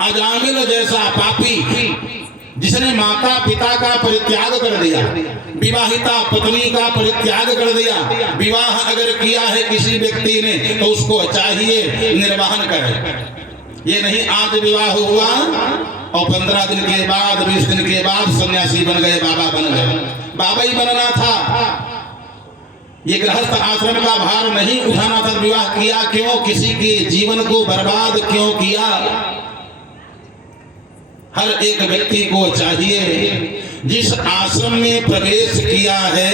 अजामिल जैसा पापी जिसने माता पिता का परित्याग कर दिया, विवाहिता पत्नी का परित्याग कर दिया, विवाह अगर किया है किसी व्यक्ति ने तो उसको चाहिए निर्वाहन करे। ये नहीं आज विवाह हुआ और 15 दिन के बाद 20 दिन के बाद सन्यासी बन गए, बाबा बन गए। बाबा ही बनना था, ये गृहस्थ आश्रम का भार नहीं उठाना था। विवाह किया क्यों? किसी के जीवन को बर्बाद क्यों किया? हर एक व्यक्ति को चाहिए जिस आश्रम में प्रवेश किया है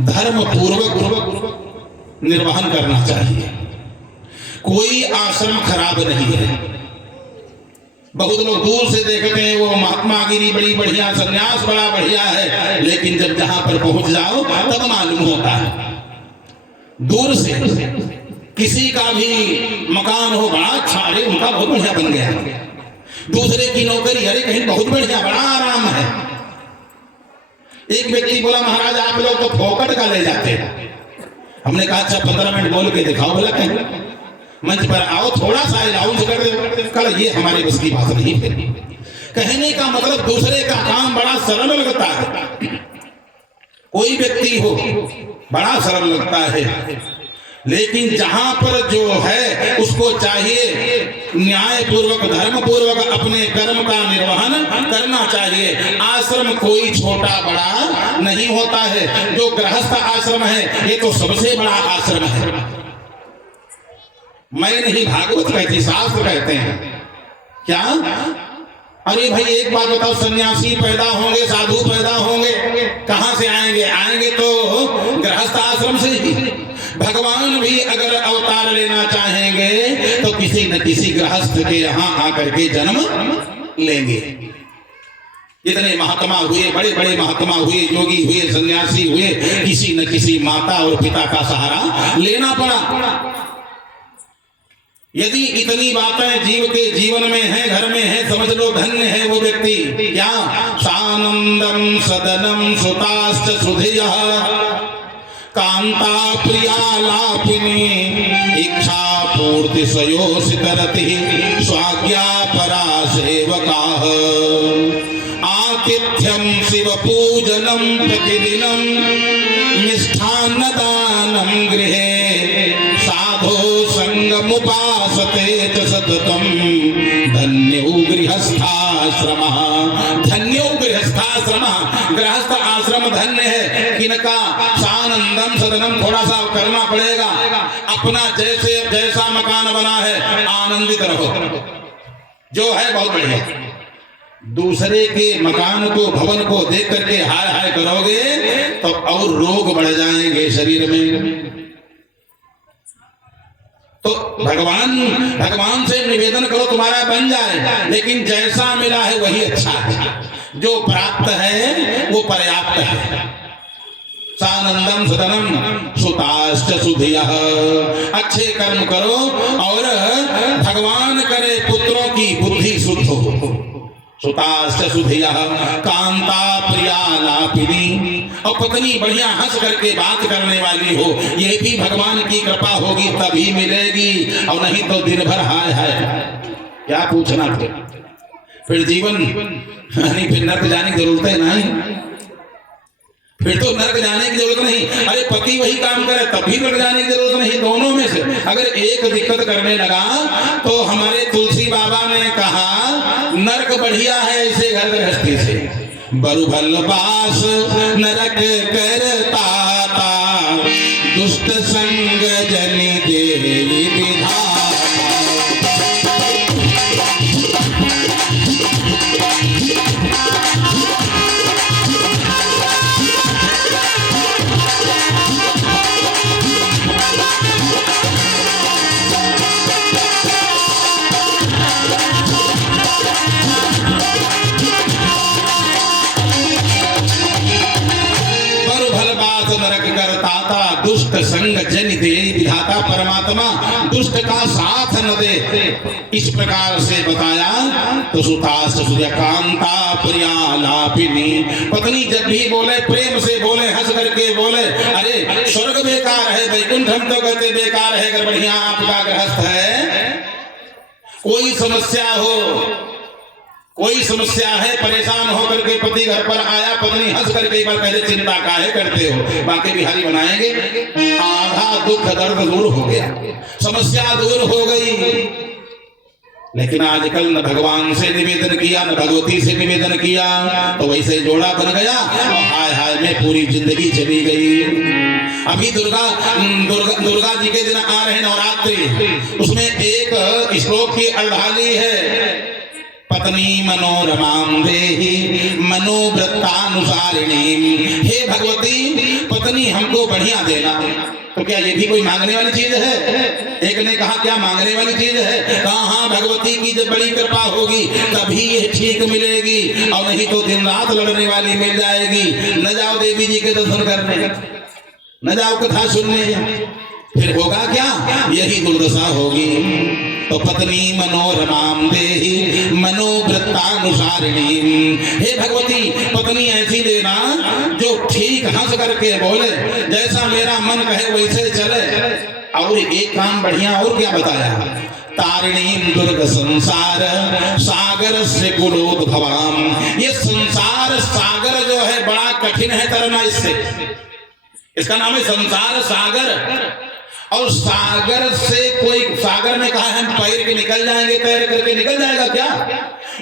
धर्म पूर्वक निर्वहन करना चाहिए। कोई आश्रम खराब नहीं है। बहुत लोग दूर से देखते हैं वो महात्मा गिरी बड़ी बढ़िया, सन्यास बड़ा बढ़िया है, लेकिन जब जहां पर पहुंच जाओ तब मालूम होता है। दूर से किसी का भी मकान हो बड़ा अच्छा, अरे उनका बहुत बढ़िया बन गया, दूसरे की नौकरी, अरे कहीं बहुत बढ़िया, बड़ा आराम है। एक व्यक्ति बोला महाराज आप लोग तो फोकट का ले जाते हैं। हमने कहा अच्छा 15 मिनट बोल के दिखाओ। बोला कहीं मंच पर आओ, थोड़ा सा अलाउंस कर दे। कल ये हमारे बस की बात नहीं है। कहने का मतलब दूसरे का काम बड़ा सरल लगता है। कोई व्यक्ति हो बड़ा सरल लगता है, लेकिन जहां पर जो है उसको चाहिए न्याय पूर्वक धर्म पूर्वक अपने कर्म का निर्वहन करना चाहिए। आश्रम कोई छोटा बड़ा नहीं होता है। जो गृहस्थ आश्रम है ये तो सबसे बड़ा आश्रम है। मैं नहीं, भागवत कहती, शास्त्र कहते हैं। क्या? अरे भाई एक बात बताओ, सन्यासी पैदा होंगे, साधु पैदा होंगे, कहां से आएंगे? आएंगे तो गृहस्थ आश्रम से ही। भगवान भी अगर अवतार लेना चाहेंगे तो किसी न किसी गृहस्थ के यहाँ आकर के जन्म लेंगे। इतने महात्मा हुए, बड़े बड़े महात्मा हुए, योगी हुए, सन्यासी हुए, किसी न किसी माता और पिता का सहारा लेना पड़ा। यदि इतनी बातें जीव के जीवन में है, घर में है, समझ लो धन्य है वो व्यक्ति। क्या? सानंदम सदनम सुताश्च सुधियः कांता प्रियालापिनी इच्छा पूर्ति सयोषितरति स्वाज्ञा परा सेवकाः आतिथ्यम शिव पूजनम प्रतिदिनम मिष्ठान्नदानम गृहे साधो संगमुपासते च सततम धन्यो गृहस्थाश्रमः। धन्यो गृहस्थाश्रमः। गृहस्थ आश्रम धन्य है। किनका? सानंदम सदनम। थोड़ा सा करना पड़ेगा। अपना जैसे जैसा मकान बना है आनंदित रहो, जो है बहुत बढ़िया। दूसरे के मकान को, भवन को देख करके हाय हाय करोगे तो और रोग बढ़ जाएंगे शरीर में। तो भगवान से निवेदन करो तुम्हारा बन जाए, लेकिन जैसा मिला है वही अच्छा है। जो प्राप्त है वो पर्याप्त है। सानंदम सदनम सुताश्च सुधियः। अच्छे कर्म करो और भगवान करे पुत्रों की बुद्धि शुद्ध हो। सुताश्च सुधियः कांता प्रियालापिनी। और पत्नी बढ़िया हंस करके बात करने वाली हो, ये भी भगवान की कृपा होगी तभी मिलेगी, और नहीं तो दिन भर हाय हाय क्या पूछना। फिर जीवन नहीं, फिर नर्क जाने की जरूरत है नहीं, फिर तो नर्क जाने की जरूरत नहीं। अरे पति वही काम करे तब भी नर्क जाने की जरूरत नहीं। दोनों में से अगर एक दिक्कत करने लगा तो हमारे तुलसी बाबा ने कहा नर्क बढ़िया है इसे घर गृहस्थी से। बरुभल बास नरक करता दुष्ट संग जनि देवी विधाता। दुष्ट संग जन दे विधाता परमात्मा दुष्ट का साथ न दे। इस प्रकार से बताया तो सुतास सूर्यकांता प्रियालापिनी। पत्नी जब भी बोले प्रेम से बोले, हंस करके बोले, अरे स्वर्ग बेकार है, वैकुंठ हम तो कहते बेकार है, अगर बढ़िया आपका गृहस्थ है कोई समस्या हो, कोई समस्या है, परेशान होकर के पति घर पर आया, पत्नी हंस करके एक बार पहले चिंता काहे करते हो, बाकी बिहारी बनाएंगे, आधा दुख दर्द दूर हो गया, समस्या दूर हो गई। लेकिन आजकल न भगवान से निवेदन किया न भगवती से निवेदन किया, तो वैसे जोड़ा बन गया और हाय हाय में पूरी जिंदगी चली गई। अभी दुर्गा जी के दिन आ रहे नवरात्रि, उसमें एक श्लोक की अर्धाली है, पत्नी मनोरमां देहि मनोवृत्तानुसारिणी। हे भगवती, पत्नी हमको बढ़िया देना। तो क्या ये भी कोई मांगने वाली चीज है? एक ने कहा क्या मांगने वाली चीज है? कहा हाँ, भगवती की जब बड़ी कृपा होगी तभी ये ठीक मिलेगी, और नहीं तो दिन रात लड़ने वाली मिल जाएगी। न जाओ देवी जी के दर्शन करने, न जाओ कथा सुनने, फिर होगा क्या? यही दुर्दशा होगी। तो पत्नी मनोरमां देहि मनोवृत्तानुसारिणी। हे भगवती, पत्नी ऐसी देना जो ठीक हंस करके बोले, जैसा मेरा मन कहे वैसे चले। और एक काम बढ़िया और क्या बताया, तारिणी दुर्ग संसार सागर से कुलोद्भवाम। ये संसार सागर जो है बड़ा कठिन है तरना, इससे, इसका नाम है संसार सागर। और सागर से कोई, सागर में कहा हम तैर के निकल जाएंगे, तैर करके निकल जाएगा क्या?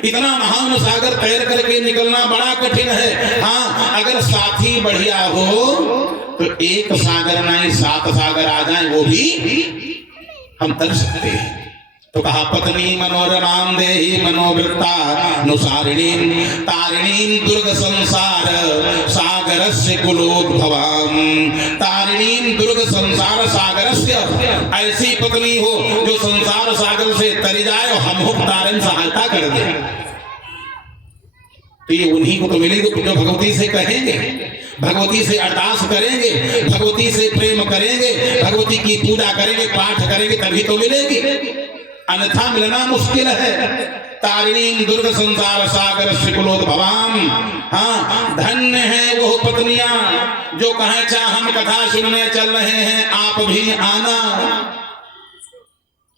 इतना महान सागर तैर करके निकलना बड़ा कठिन है। हाँ, अगर साथी बढ़िया हो तो एक सागर नहीं 7 सागर आ जाए, वो भी हम तर सकते हैं। तो कहा पत्नी मनोरमां देहि मनोवृत्तानुसारिणी तारिणी दुर्ग संसार सागरस्य कुलोद्भवाम। तारिणी दुर्ग संसार सागरस्य, ऐसी पत्नी हो जो संसार सागर से तरी जाए और हम तारण सहायता कर दे। तो ये उन्हीं को तो मिलेगी जो भगवती से कहेंगे, भगवती से अरदास करेंगे, भगवती से प्रेम करेंगे, भगवती की पूजा करेंगे, पाठ करेंगे, तभी तो मिलेगी, अन्यथा मिलना मुश्किल है। तारिणी दुर्ग संसार सागर से कुलोद्भवाम। हाँ, धन्य है वो पत्नियां जो कहे चाहे हम कथा सुनने चल रहे हैं, आप भी आना।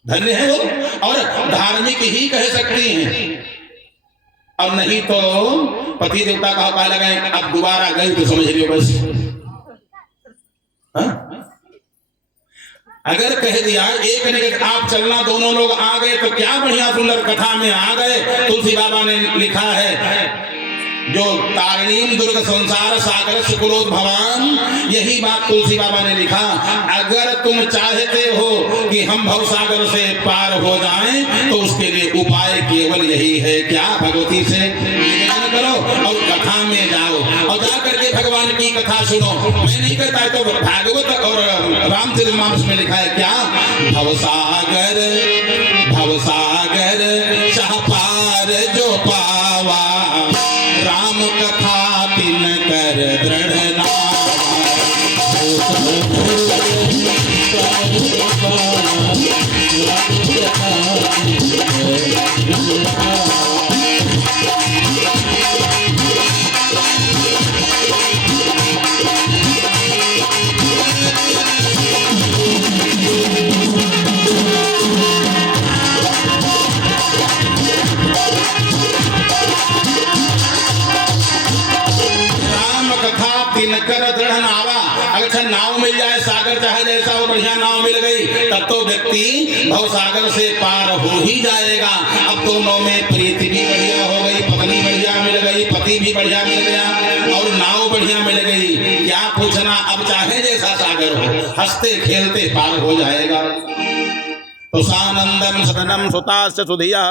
धन्य है वो, और धार्मिक ही कह सकती हैं, और नहीं तो पति देवता का उपाय लगाए, अब दोबारा गई तो समझ लियो बस। हाँ? अगर कह दिया एक ने आप चलना, दोनों लोग आ गए तो क्या बढ़िया सुंदर कथा में आ गए। तुलसी बाबा ने लिखा है जो तारिणी दुर्ग संसार सागर से कुलोद्भवाम, यही बात तुलसी बाबा ने लिखा। अगर तुम चाहते हो कि हम भवसागर से पार हो जाएं, तो उसके लिए उपाय केवल यही है, क्या? भगवती से निवेदन करो और कथा में जाओ, और जा करके भगवान की कथा सुनो। मैं नहीं कहता है तो भागवत और रामचरितमानस में लिखा है क्या? भवसागर भवसागर शाह पार जो पावा, राम कथा तिन कर दृढ़ नाव मिल जाए, सागर चाहे जैसा हो, बढ़िया नाव मिल गई, तब तो व्यक्ति भवसागर से पार हो ही जाएगा। अब दोनों में प्रीति भी बढ़िया हो गई, पत्नी बढ़िया मिल गई, पति भी बढ़िया मिल गया, और नाव बढ़िया मिल गई। क्या पूछना, अब चाहे जैसा सागर हो, हंसते खेलते पार हो जाएगा। तो सानंदम सदनम सुतास्य सुधिया।